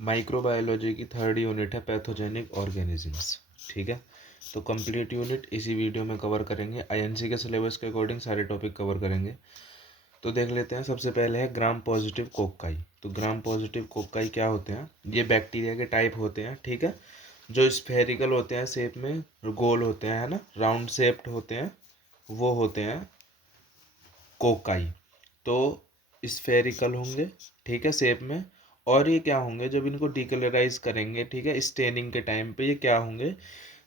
Microbiology की third unit है pathogenic organisms. ठीक है, तो कंप्लीट यूनिट इसी वीडियो में कवर करेंगे। आईएनसी के सिलेबस के अकॉर्डिंग सारे टॉपिक कवर करेंगे। तो देख लेते हैं। सबसे पहले है ग्राम पॉजिटिव कोक्काई। तो ग्राम पॉजिटिव कोक्काई क्या होते हैं? ये बैक्टीरिया के टाइप होते हैं। ठीक है, जो स्फेरिकल होते हैं शेप में, गोल होते हैं, है ना, राउंड शेप्ड होते हैं, वो होते हैं कोक्काई। तो स्फेरिकल होंगे, ठीक है, शेप में। और ये क्या होंगे? जब इनको डीकलराइज करेंगे, ठीक है, स्टेनिंग के टाइम पे, ये क्या होंगे?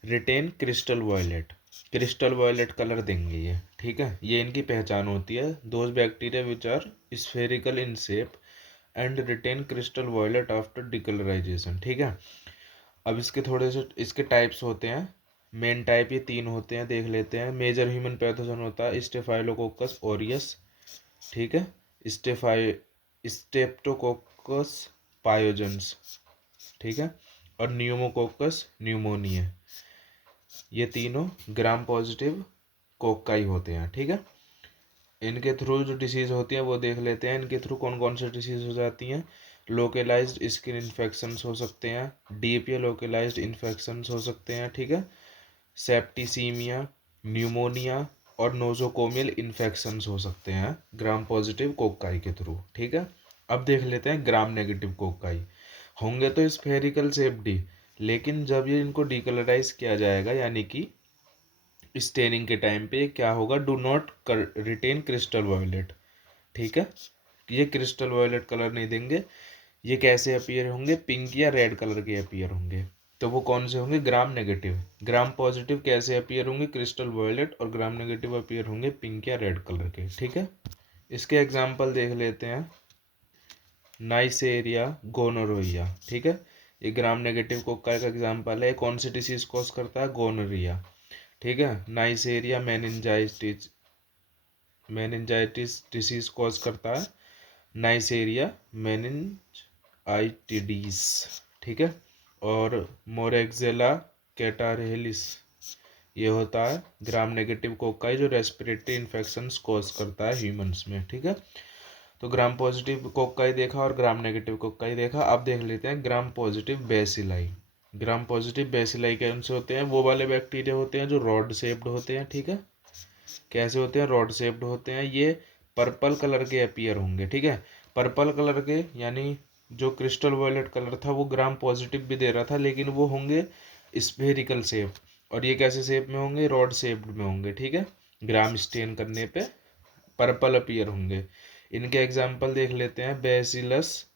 Retain crystal violet, crystal violet colour देंगे ये। ठीक है, ये इनकी पहचान होती है। Those bacteria which are spherical in shape and retain crystal violet after decolourisation. ठीक है, अब इसके थोड़े से इसके टाइप्स होते हैं। मेन टाइप ये तीन होते हैं, देख लेते हैं। मेजर ह्यूमन पैथोजन होता है स्टेफाइलोकोकस ऑरियस, ठीक है, स्टेप्टोकोकस पायोजेंस, ठीक है, और न्यूमोकोकस न्यूमोनिया। ये तीनों ग्राम पॉजिटिव कोक्काई होते हैं। ठीक है, इनके थ्रू जो डिसीज़ होती है वो देख लेते हैं। इनके थ्रू कौन कौन से डिसीज़ हो जाती हैं? लोकलाइज्ड स्किन इन्फेक्शंस हो सकते हैं, डीप या लोकलाइज्ड इन्फेक्शंस हो सकते हैं, ठीक है, सेप्टिसीमिया, न्यूमोनिया और नोजोकोमियल इन्फेक्शंस हो सकते हैं ग्राम पॉजिटिव कोक्काई के थ्रू। ठीक है, अब देख लेते हैं ग्राम नेगेटिव कोक्काई। होंगे तो स्फेरिकल शेप्ड ही, लेकिन जब ये इनको डीकलराइज किया जाएगा, यानी कि स्टेनिंग के टाइम पे, क्या होगा? Do not retain crystal violet. ठीक है, ये क्रिस्टल वॉयलेट कलर नहीं देंगे। ये कैसे अपीयर होंगे? पिंक या रेड कलर के अपीयर होंगे। तो वो कौन से होंगे? Gram negative. ग्राम पॉजिटिव कैसे अपीयर होंगे? Crystal violet. और ग्राम नेगेटिव अपीयर होंगे पिंक या रेड कलर के। ठीक है, इसके एग्जाम्पल देख लेते हैं। नाइसेरिया गोनोरिया, ठीक है, ये ग्राम नेगेटिव कोक्काई का एग्जाम्पल है। कौन सी डिसीज कॉज करता है? गोनोरिया। ठीक है, नाइसेरिया मेनिंजाइटिस डिसीज कॉज करता है, नाइसेरिया मेनिनजाइटिडीज। ठीक है, और मोरेक्सेला कैटारहेलिस ये होता है ग्राम नेगेटिव कोक्काई, जो रेस्पिरेटरी इन्फेक्शंस कॉज करता है ह्यूमंस में। ठीक है, तो ग्राम पॉजिटिव कोक्काई देखा और ग्राम नेगेटिव कोक्काई देखा। अब देख लेते हैं gram positive bacilli. Gram positive bacilli कौन से होते हैं? वो वाले बैक्टीरिया होते हैं जो रॉड शेप्ड होते हैं। ठीक है, कैसे होते हैं? रॉड शेप्ड होते हैं। ये पर्पल कलर के अपीयर होंगे। ठीक है, पर्पल कलर के, यानी जो क्रिस्टल वॉयलेट कलर था वो ग्राम पॉजिटिव भी दे रहा था, लेकिन वो होंगे स्फेरिकल शेप। और ये कैसे शेप में होंगे? रॉड शेप्ड में होंगे। ठीक है, ग्राम स्टेन करने पे पर्पल अपीयर होंगे। इनके एग्जाम्पल देख लेते हैं। बेसिलस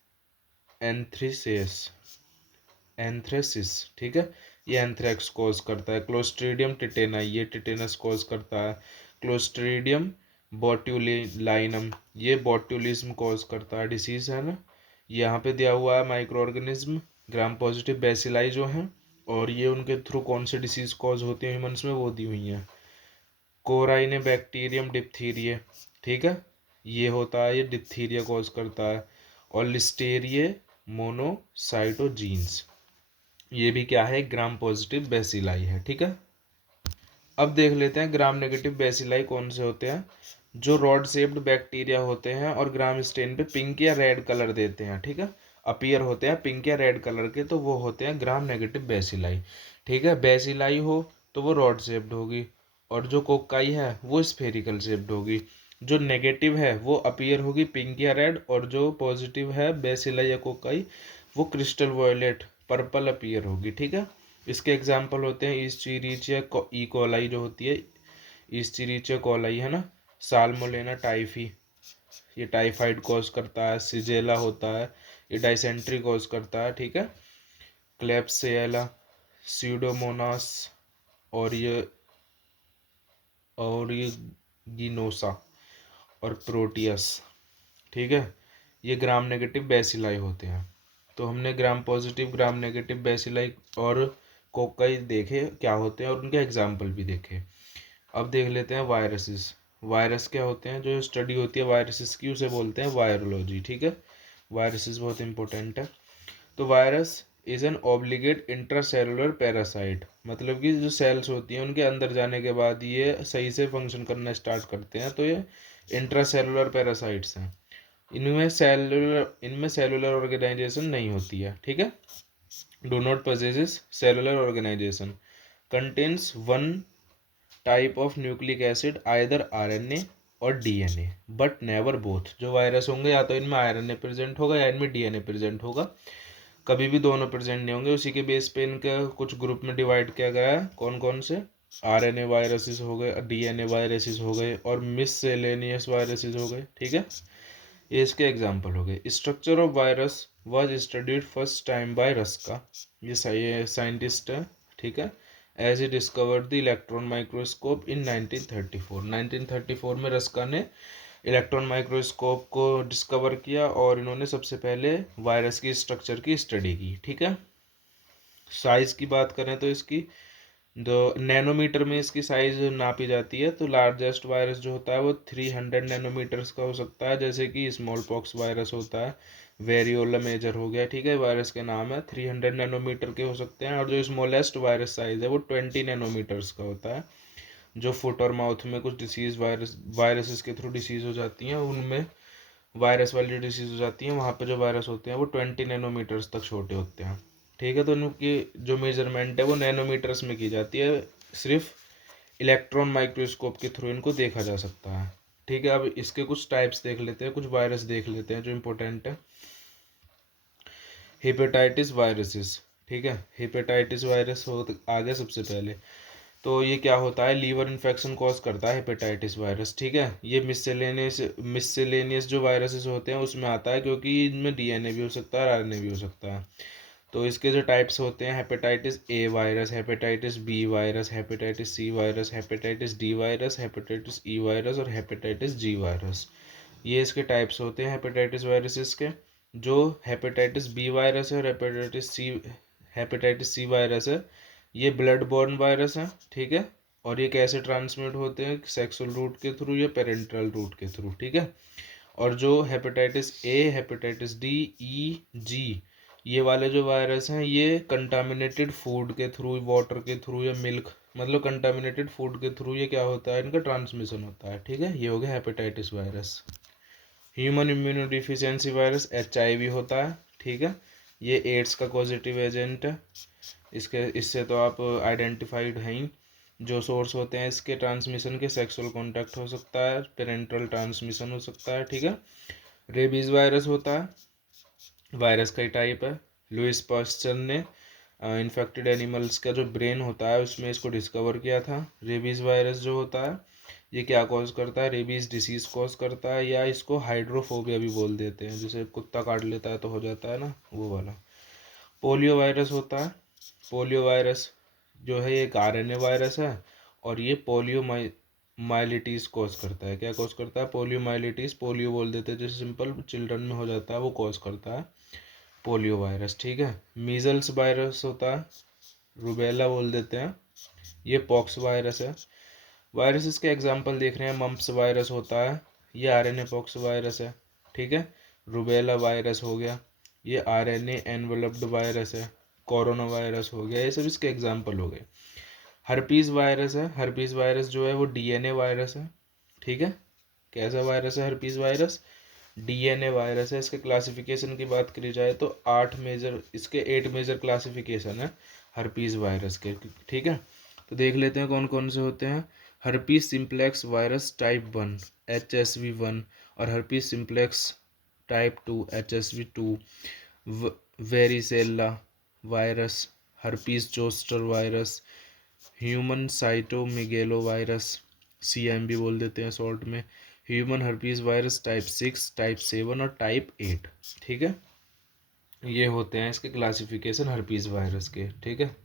एंथ्रेसिस, ठीक है, ये एंथ्रेक्स कॉज करता है। क्लोस्ट्रीडियम टिटेनाई, ये टिटेनस कॉज करता है। क्लोस्ट्रीडियम बोट्यूलिनाइनम, ये बोट्यूलिज्म कॉज करता है, डिसीज है ना। यहाँ पे दिया हुआ है micro organism gram positive bacilli जो हैं, और ये उनके थ्रू कौन से डिसीज कॉज होती है ह्यूमंस में, वो दी हुई हैं। कोराइने बैक्टीरियम डिप्थीरिया, ठीक है, ये होता है, ये डिप्थीरिया कॉज करता है। और लिस्टेरिए मोनोसाइटोजीन्स, ये भी क्या है? ग्राम पॉजिटिव बेसिलाई है। ठीक है, अब देख लेते हैं ग्राम नेगेटिव बेसिलाई कौन से होते हैं। जो रॉड शेप्ड बैक्टीरिया होते हैं और ग्राम स्टेन पे पिंक या रेड कलर देते हैं, ठीक है, अपीयर होते हैं पिंक या रेड कलर के, तो वो होते हैं ग्राम नेगेटिव बेसिलाई। ठीक है, बेसिलाई हो तो वो रॉड शेप्ड होगी, और जो कोक्काई है वो स्फेरिकल शेप्ड होगी। जो नेगेटिव है वो अपीयर होगी पिंक या रेड, और जो पॉजिटिव है बेसिलाई या कोक्काई, वो क्रिस्टल वॉयलेट पर्पल अपीयर होगी। ठीक है, इसके एग्जाम्पल होते हैं ईस्चेरिचिया ई कोलाई जो होती है, ईस्चेरिचिया कोलाई, है ना, साल्मोनेला टाइफी, ये टाइफाइड कॉज करता है। सिजेला होता है, ये डाइसेंट्री कॉज करता है। ठीक है, क्लेप्सियला, स्यूडोमोनास, और ये गिनोसा और प्रोटियस। ठीक है, ये ग्राम नेगेटिव बेसिलाई होते हैं। तो हमने gram positive gram negative bacilli और कोक्काई देखे क्या होते हैं, और उनके एग्जाम्पल भी देखे। अब देख लेते हैं वायरसेस। वायरस क्या होते हैं? जो स्टडी होती है वायरसेस की, उसे बोलते हैं वायरोलॉजी। ठीक है, वायरसेस बहुत इंपॉर्टेंट है। तो virus is an obligate intracellular parasite, मतलब कि जो सेल्स होती हैं उनके अंदर जाने के बाद ये सही से फंक्शन करना स्टार्ट करते हैं, तो ये इंट्रासेलुलर पैरासाइट्स हैं। इनमें सेलुलर ऑर्गेनाइजेशन नहीं होती है, ठीक है। Do not possesses cellular organization, contains one type of nucleic acid either RNA or DNA but never both. जो वायरस होंगे या तो इनमें आरएनए प्रेजेंट होगा या इनमें डीएनए प्रेजेंट होगा, कभी भी दोनों प्रेजेंट नहीं होंगे। उसी के बेस पे इनका कुछ ग्रुप में डिवाइड किया गया है, कौन कौन से, आरएनए वायरसेस हो गए, डीएनए वायरसेस हो गए और मिससेलेनियस वायरसेस हो गए, ठीक है। ये इसके एग्जाम्पल हो गए। Structure of virus was studied first time by Ruska, ये साइंटिस्ट है, ठीक है। As he discovered the electron microscope in 1934। 1934 में रस्का ने इलेक्ट्रॉन माइक्रोस्कोप को डिस्कवर किया और इन्होंने सबसे पहले वायरस की स्ट्रक्चर की स्टडी की, ठीक है। साइज की बात करें तो इसकी जो नैनोमीटर में इसकी साइज नापी जाती है, तो लार्जेस्ट वायरस जो होता है वो 300 नैनोमीटर्स का हो सकता है, जैसे कि स्मॉल पॉक्स वायरस होता है, वेरियोला मेजर हो गया, ठीक है, वायरस के नाम है, 300 नैनोमीटर के हो सकते हैं। और जो स्मॉलेस्ट वायरस साइज है वो 20 नैनोमीटर्स का होता है। जो फुट और माउथ में कुछ डिसीज वायरसेस के थ्रू डिसीज हो जाती हैं, उनमें वायरस वाली डिसीज हो जाती हैं, वहाँ पे जो वायरस होते हैं वो 20 नैनोमीटर्स तक छोटे होते हैं, ठीक है। तो उनकी जो मेजरमेंट है वो नैनोमीटर्स में की जाती है, सिर्फ इलेक्ट्रॉन माइक्रोस्कोप के थ्रू इनको देखा जा सकता है, ठीक है। अब इसके कुछ टाइप्स देख लेते हैं, कुछ वायरस देख लेते हैं जो इम्पोर्टेंट है। हेपेटाइटिस वायरसेस, ठीक है, हेपेटाइटिस वायरस हो आ गया सबसे पहले। तो ये क्या होता है, लीवर इन्फेक्शन कॉज करता है हेपेटाइटिस वायरस, ठीक है। ये मिससेलेनियस जो वायरसेस होते हैं उसमें आता है, क्योंकि इनमें डीएनए भी हो सकता है, आरएनए भी हो सकता है। तो इसके जो टाइप्स होते हैं, hepatitis A virus, hepatitis B virus, hepatitis C virus, hepatitis D virus, hepatitis E virus और हेपेटाइटिस जी वायरस। ये इसके टाइप्स होते हैं हेपेटाइटिस वायरसेस के। जो हेपेटाइटिस बी वायरस है और हेपेटाइटिस सी वायरस है, ये ब्लड बॉर्न वायरस है, ठीक है। और ये कैसे ट्रांसमिट होते हैं, सेक्सुअल रूट के थ्रू या पेरेंटल रूट के थ्रू, ठीक है। और जो हेपेटाइटिस ए, हेपेटाइटिस डी, ई, जी, ये वाले जो वायरस हैं ये कंटामिनेटेड फूड के थ्रू, वाटर के थ्रू या मिल्क, मतलब कंटामिनेटेड फूड के थ्रू ये क्या होता है, इनका ट्रांसमिशन होता है, ठीक है। ये हो गया hepatitis virus. Human immunodeficiency virus HIV होता है, ठीक है। ये एड्स का पॉजिटिव एजेंट है। इससे तो आप आइडेंटिफाइड हैं ही। जो सोर्स होते हैं इसके ट्रांसमिशन के, सेक्सुअल कॉन्टैक्ट हो सकता है, पेरेंटल ट्रांसमिशन हो सकता है, ठीक है। रेबीज वायरस होता है, वायरस का ही टाइप है। लुइस पास्चर ने इन्फेक्टेड एनिमल्स का जो ब्रेन होता है उसमें इसको डिस्कवर किया था। रेबीज वायरस जो होता है ये क्या कॉज करता है, रेबीज डिसीज कॉज करता है, या इसको हाइड्रोफोबिया भी बोल देते हैं, जैसे कुत्ता काट लेता है तो हो जाता है ना, वो वाला। पोलियो वायरस होता है, पोलियो वायरस जो है ये एक RNA वायरस है और ये पोलियो माइलिटीज कॉज करता है। क्या कॉज करता है, पोलियो माइलिटीज, पोलियो बोल देते हैं, जैसे सिंपल चिल्ड्रन में हो जाता है वो कॉज करता है पोलियो वायरस, ठीक है। मीजल्स वायरस होता है, रूबेला बोल देते हैं, ये पॉक्स वायरस है। वायरसेस के एग्जांपल देख रहे हैं, मम्प्स वायरस होता है, ये RNA पॉक्स वायरस है, ठीक है। रूबेला वायरस हो गया, ये RNA एनवेलप्ड वायरस है। कोरोना वायरस हो गया, ये सब इसके एग्जांपल हो गए। हर्पीज वायरस है, हर्पीज वायरस जो है वो DNA वायरस है, ठीक है। कैसा वायरस है हर्पीज वायरस, DNA वायरस है। इसके क्लासिफिकेशन की बात करी जाए तो 8 मेजर क्लासिफिकेशन है हर्पीज वायरस के, ठीक है। तो देख लेते हैं कौन कौन से होते हैं। Herpes simplex virus type 1 HSV1 और herpes simplex type 2 HSV2, varicella virus, herpes zoster virus, human cytomegalo virus, CMV बोल देते हैं शॉर्ट में, human herpes virus type 6, type 7 और टाइप 8, ठीक है। ये होते हैं इसके क्लासिफिकेशन हर्पीज वायरस के, ठीक है।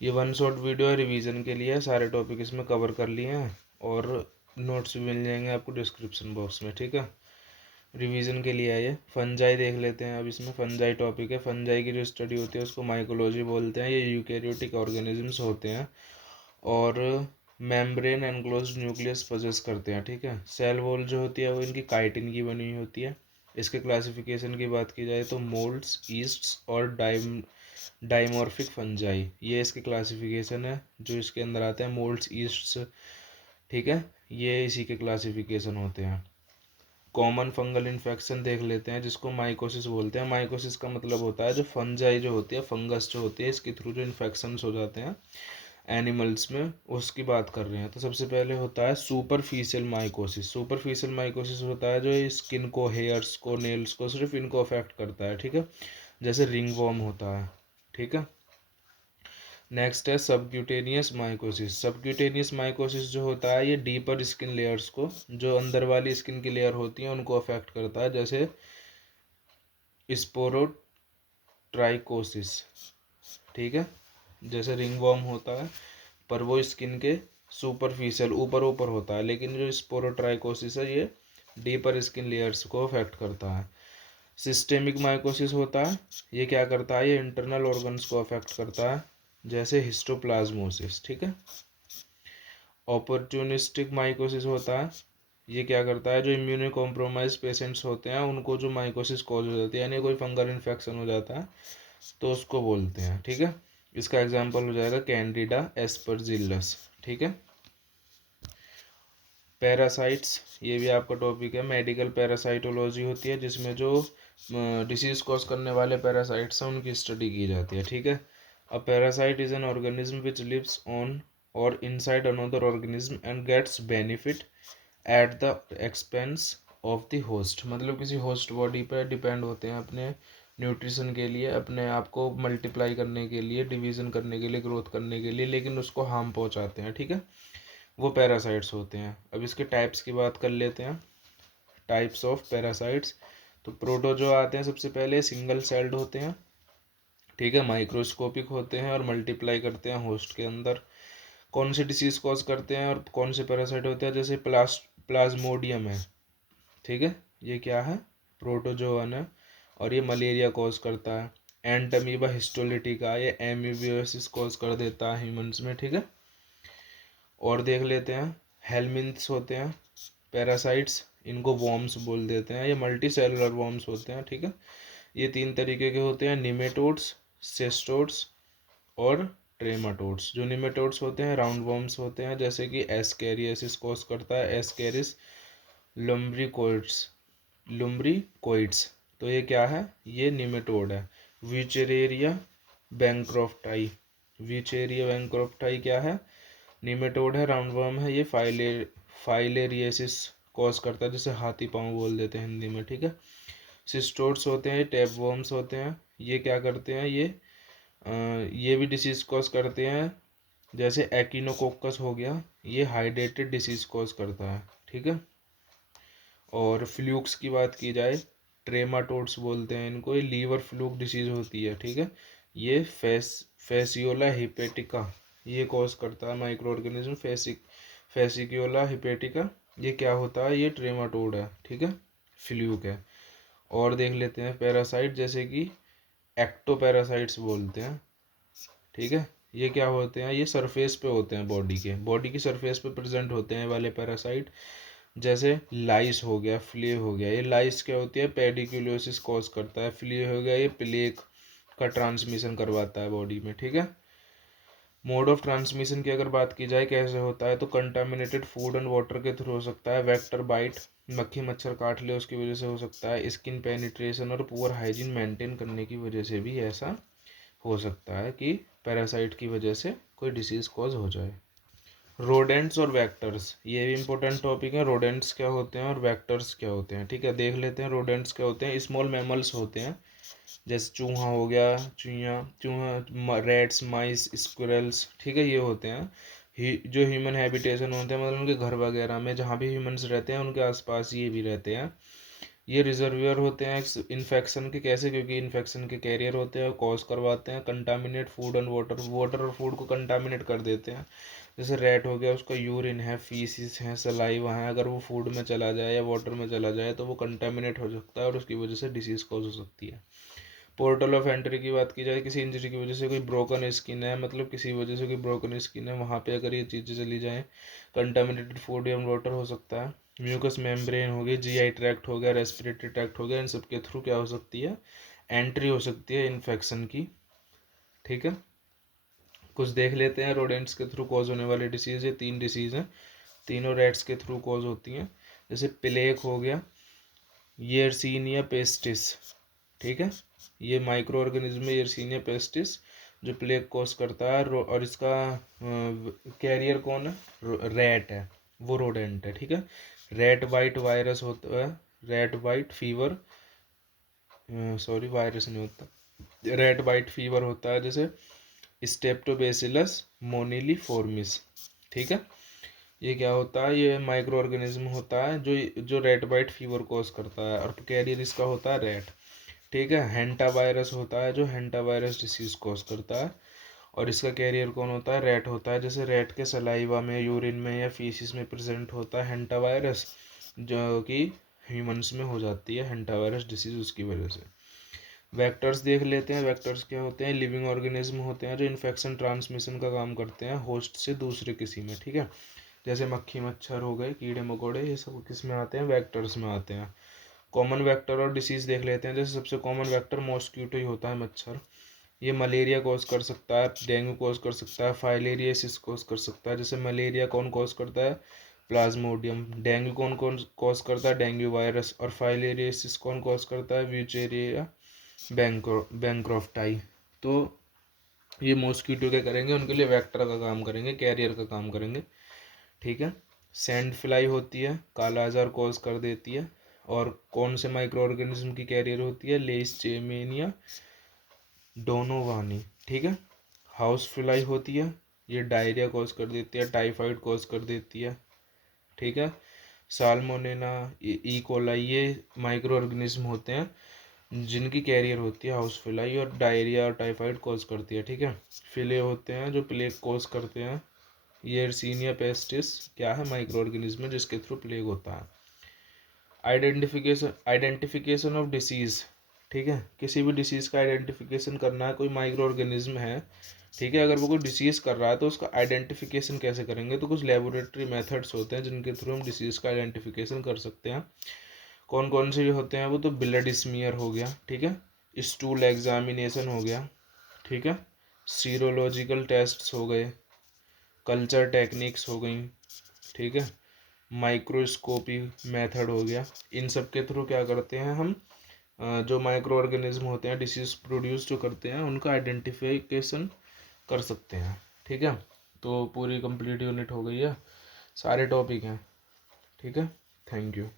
ये वन शॉट वीडियो है, रिवीजन के लिए सारे टॉपिक इसमें कवर कर लिए हैं और नोट्स भी मिल जाएंगे आपको डिस्क्रिप्शन बॉक्स में, ठीक है। रिवीजन के लिए आइए, फंजाई देख लेते हैं। अब इसमें फंजाई टॉपिक है, फंजाई की जो स्टडी होती है उसको माइकोलॉजी बोलते हैं। ये यूकैरियोटिक ऑर्गेनिजम्स होते हैं और मेम्ब्रेन एनक्लोज्ड न्यूक्लियस पोजेस करते हैं, ठीक है। सेल वॉल जो होती है वो इनकी काइटिन की बनी हुई होती है। इसके क्लासिफिकेशन की बात की जाए तो मोल्ड्स, ईस्ट्स और डाइमॉर्फिक फंजाई, ये इसके क्लासिफिकेशन है जो इसके अंदर आते हैं, मोल्ड्स, ईस्ट्स, ठीक है। ये इसी के क्लासिफिकेशन होते हैं। कॉमन फंगल इन्फेक्शन देख लेते हैं जिसको माइकोसिस बोलते हैं। माइकोसिस का मतलब होता है जो फंजाई जो होती है, फंगस जो होती है, इसके थ्रू जो इन्फेक्शंस हो जाते हैं एनिमल्स में, उसकी बात कर रहे हैं। तो सबसे पहले होता है सुपरफिशियल माइकोसिस। सुपरफिशियल माइकोसिस होता है जो स्किन को, हेयर्स को, नेल्स को, सिर्फ इनको अफेक्ट करता है, ठीक है, जैसे रिंग वॉर्म होता है, ठीक है। नेक्स्ट है सबक्यूटेनियस माइकोसिस। सबक्यूटेनियस माइकोसिस जो होता है ये डीपर स्किन लेयर्स को, जो अंदर वाली स्किन की लेयर होती है उनको अफेक्ट करता है, जैसे स्पोरोट्राइकोसिस, ठीक है, जैसे रिंग वॉर्म होता है पर वो स्किन के सुपरफिशियल ऊपर ऊपर होता है, लेकिन जो स्पोरोट्राइकोसिस है ये डीपर स्किन लेयर्स को अफेक्ट करता है। सिस्टेमिक माइकोसिस होता है, ये क्या करता है, ये इंटरनल ऑर्गन्स को अफेक्ट करता है, जैसे हिस्टोप्लाज्मोसिस, ठीक है। ऑपरचुनिस्टिक माइकोसिस होता है, ये क्या करता है, जो इम्यूनो कॉम्प्रोमाइज पेशेंट्स होते हैं उनको जो माइकोसिस कॉज हो जाती है, यानी कोई फंगल इन्फेक्शन हो जाता है तो उसको बोलते हैं, ठीक है। इसका एग्जाम्पल हो जाएगा कैंडिडा एस्परजिलस, ठीक है। पैरासाइट्स, ये भी आपका टॉपिक है। मेडिकल पैरासाइटोलॉजी होती है जिसमें जो डिसीज कॉज करने वाले पैरासाइट्स हैं उनकी स्टडी की जाती है, ठीक है। A parasite is an organism which lives on or inside another organism and gets benefit at the expense of the host. मतलब किसी होस्ट बॉडी पर डिपेंड होते हैं अपने न्यूट्रिशन के लिए, अपने आप को मल्टीप्लाई करने के लिए, डिवीज़न करने के लिए, ग्रोथ करने के लिए, लेकिन उसको हार्म पहुंचाते हैं, ठीक है, वो पैरासाइट्स होते हैं। अब इसके टाइप्स की बात कर लेते हैं, टाइप्स ऑफ पैरासाइट्स। तो प्रोटोजोआ आते हैं सबसे पहले, सिंगल सेल्ड होते हैं, ठीक है, माइक्रोस्कोपिक होते हैं और मल्टीप्लाई करते हैं होस्ट के अंदर। कौन से डिसीज कॉज करते हैं और कौन से पैरासाइट होते हैं, जैसे प्लाज्मोडियम है, ठीक है, ये क्या है, प्रोटोजोअन है और ये मलेरिया कॉज करता है। एंटमीबा हिस्टोलिटिका, ये एमीबियोसिस कॉज कर देता है ह्यूमंस में, ठीक है। और देख लेते हैं, हेलमिंथ्स होते हैं पैरासाइट्स, इनको वॉर्म्स बोल देते हैं, ये मल्टी सेलुलर वॉर्म्स होते हैं, ठीक है। ये 3 तरीके के होते हैं, निमेटोड्स, सेस्टोड्स और ट्रेमाटोड्स। जो निमेटोड्स होते हैं राउंड वॉर्म्स होते हैं, जैसे कि एस्केरियसिस कॉज करता है, एस्केरिस लुम्ब्रिकोइड्स, लुम्ब्रिकोइड्स, तो ये क्या है, ये निमेटोड है। विचेरेरिया बैंक्रॉफ्टाई, विचेरिया बैंक्रॉफ्टाई क्या है, निमेटोड है, राउंड वर्म है, ये फाइलेरियसिस कॉज करता है, जिसे हाथी पाँव बोल देते हैं हिंदी में, ठीक है। सिस्टोड्स होते हैं, टैप वर्म्स होते हैं, ये क्या करते हैं, ये भी डिसीज कॉज करते हैं, जैसे एक्इनोकोकस हो गया, ये हाइड्रेटेड डिसीज कॉज करता है, ठीक है। और फ्लूक्स की बात की जाए, ट्रेमाटोड्स बोलते हैं इनको, ये लीवर फ्लूक डिसीज होती है, ठीक है। ये फेसियोला हिपेटिका ये कॉज करता है माइक्रो ऑर्गेनिज्म, फेसिक्योला हिपेटिका, ये क्या होता है, ये ट्रेमाटोड है, ठीक है, फ्लूक है। और देख लेते हैं पैरासाइट, जैसे कि एक्टोपैरासाइट्स बोलते हैं, ठीक है, ये क्या होते हैं, ये सरफेस पे होते हैं, बॉडी की सरफेस पे प्रेजेंट होते हैं वाले पैरासाइट, जैसे लाइस हो गया, फ्ले हो गया, ये लाइस क्या होती है, पेडिकुलोसिस कॉज करता है, फ्ले हो गया, ये प्लेग का ट्रांसमिशन करवाता है बॉडी में, ठीक है। मोड ऑफ ट्रांसमिशन की अगर बात की जाए कैसे होता है, तो कंटामिनेटेड फूड एंड वाटर के थ्रू हो सकता है, वेक्टर बाइट, मक्खी मच्छर काट ले उसकी वजह से हो सकता है, स्किन पेनिट्रेशन और पुअर हाइजीन मेंटेन करने की वजह से भी ऐसा हो सकता है कि पैरासाइट की वजह से कोई डिसीज कॉज हो जाए। रोडेंट्स और वेक्टर्स, ये भी इंपॉर्टेंट टॉपिक है, रोडेंट्स क्या होते हैं और वेक्टर्स क्या होते हैं, ठीक है, देख लेते हैं। रोडेंट्स क्या होते हैं, स्मॉल मैमल्स होते हैं, जैसे चूहा हो गया, चूहा, रैट्स, माइस, स्क्विरल्स, ठीक है, ये होते हैं जो ह्यूमन हैबिटेशन होते हैं, मतलब उनके घर वगैरह में जहाँ भी ह्यूमंस रहते हैं उनके आसपास ये भी रहते हैं। ये रिजर्वियर होते हैं इन्फेक्शन के, कैसे, क्योंकि इन्फेक्शन के कैरियर होते हैं, कॉज करवाते हैं। कंटामिनेट फूड एंड वाटर और फूड को कंटामिनेट कर देते हैं, जैसे रैट हो गया, उसका यूरिन है, फीसिस है, सलाइवा है, अगर वो फूड में चला जाए या वाटर में चला जाए तो वो कंटामिनेट हो सकता है और उसकी वजह से डिसीज कॉज हो सकती है। पोर्टल ऑफ एंट्री की बात की जाए, किसी इंजरी की वजह से कोई ब्रोकन स्किन है, मतलब किसी वजह से कोई ब्रोकन स्किन है, वहाँ पे अगर ये चीज़ें चली जाएँ, कंटामिनेटेड फूड या वाटर हो सकता है। म्यूकस मेम्ब्रेन हो गई, जीआई ट्रैक्ट हो गया, रेस्पिरेटरी ट्रैक्ट हो गया, इन सब के थ्रू क्या हो सकती है, एंट्री हो सकती है इन्फेक्शन की, ठीक है। कुछ देख लेते हैं रोडेंट्स के थ्रू कॉज होने वाले डिसीज़, ये 3 डिसीज़ हैं, तीनों रैट्स के थ्रू कॉज होती हैं, जैसे प्लेग हो गया, येरसीनिया पेस्टिस, ठीक है, ये माइक्रो ऑर्गेनिज्म है येरसीनिया पेस्टिस जो प्लेग कॉज करता है। और इसका कैरियर कौन है? रैट है, वो रोडेंट है, ठीक है। रेट वाइट वायरस होता है, rate white fever, sorry virus नहीं होता, रेड वाइट फीवर होता है जैसे स्टेप्टोबेसिलस मोनिलीफॉर्मिस, ठीक है। ये क्या होता है? ये माइक्रो ऑर्गेनिज्म होता है जो जो रेड वाइट फीवर कॉज करता है और कैरियर इसका होता है रेट, ठीक है। हेंटा वायरस होता है जो हेंटा वायरस डिसीज कॉज करता है और इसका कैरियर कौन होता है? रेट होता है। जैसे रेट के सलाइवा में, यूरिन में या फीसिस में प्रेजेंट होता है हेंटा वायरस, जो कि ह्यूमंस में हो जाती है हेंटा वायरस डिसीज उसकी वजह से। वेक्टर्स देख लेते हैं। वेक्टर्स क्या होते हैं? लिविंग ऑर्गेनिज्म होते हैं जो इन्फेक्शन ट्रांसमिशन का काम करते हैं होस्ट से दूसरे किसी में, ठीक है। जैसे मक्खी मच्छर हो गए, कीड़े मकोड़े, ये सब किस में आते हैं? वेक्टर्स में आते हैं। कॉमन वेक्टर और डिसीज देख लेते हैं। जैसे सबसे कॉमन वेक्टर मॉस्क्यूटो ही होता है, मच्छर। ये मलेरिया कॉज कर सकता है, डेंगू कॉज कर सकता है, फाइलेरियासिस कॉज कर सकता है। जैसे मलेरिया कौन कॉज करता है? प्लाज्मोडियम। डेंगू कौन कौन कॉज करता है? Dengue virus. और फाइलेरियासिस कौन कॉज करता है? व्यूचेरिया बैंक्रॉफ्टाई। तो ये मॉस्क्यूटो क्या करेंगे? उनके लिए वेक्टर का काम करेंगे, कैरियर का काम करेंगे, ठीक है। सैंड फ्लाई होती है, काला आजार कॉज कर देती है। और कौन से माइक्रो ऑर्गेनिज्म की कैरियर होती है? लेइस्चेमेनिया डोनोवानी, ठीक है। हाउस फ्लाई होती है, ये डायरिया कॉज कर देती है, टाइफाइड कॉज कर देती है, ठीक है। साल्मोनेला, ई कोलाई, ये माइक्रो ऑर्गेनिज्म होते हैं जिनकी कैरियर होती है हाउस फ्लाई और डायरिया और टाइफाइड कॉज करती है, ठीक है। फिले होते हैं जो प्लेग कॉज करते हैं। येरसीनिया पेस्टिस क्या है? माइक्रो ऑर्गेनिज्म जिसके थ्रू प्लेग होता है। आइडेंटिफिकेशन ऑफ डिसीज़, ठीक है। किसी भी डिसीज़ का आइडेंटिफिकेशन करना है, कोई माइक्रो ऑर्गेनिज्म है, ठीक है, अगर वो कोई डिसीज़ कर रहा है तो उसका आइडेंटिफिकेशन कैसे करेंगे? तो कुछ लेबोरेटरी मेथड्स होते हैं जिनके थ्रू हम डिसीज़ का आइडेंटिफिकेशन कर सकते हैं। कौन कौन से होते हैं वो? तो ब्लड स्मीयर हो गया, ठीक है, स्टूल एग्जामिनेशन हो गया, ठीक है, सीरोलॉजिकल टेस्ट्स हो गए, कल्चर टेक्निक्स हो गई, ठीक है, माइक्रोस्कोपी मेथड हो गया। इन सब के थ्रू क्या करते हैं हम? जो माइक्रो ऑर्गेनिज्म होते हैं डिसीज प्रोड्यूस जो करते हैं उनका आइडेंटिफिकेशन कर सकते हैं, ठीक है। तो पूरी कंप्लीट यूनिट हो गई है, सारे टॉपिक हैं, ठीक है। Thank you.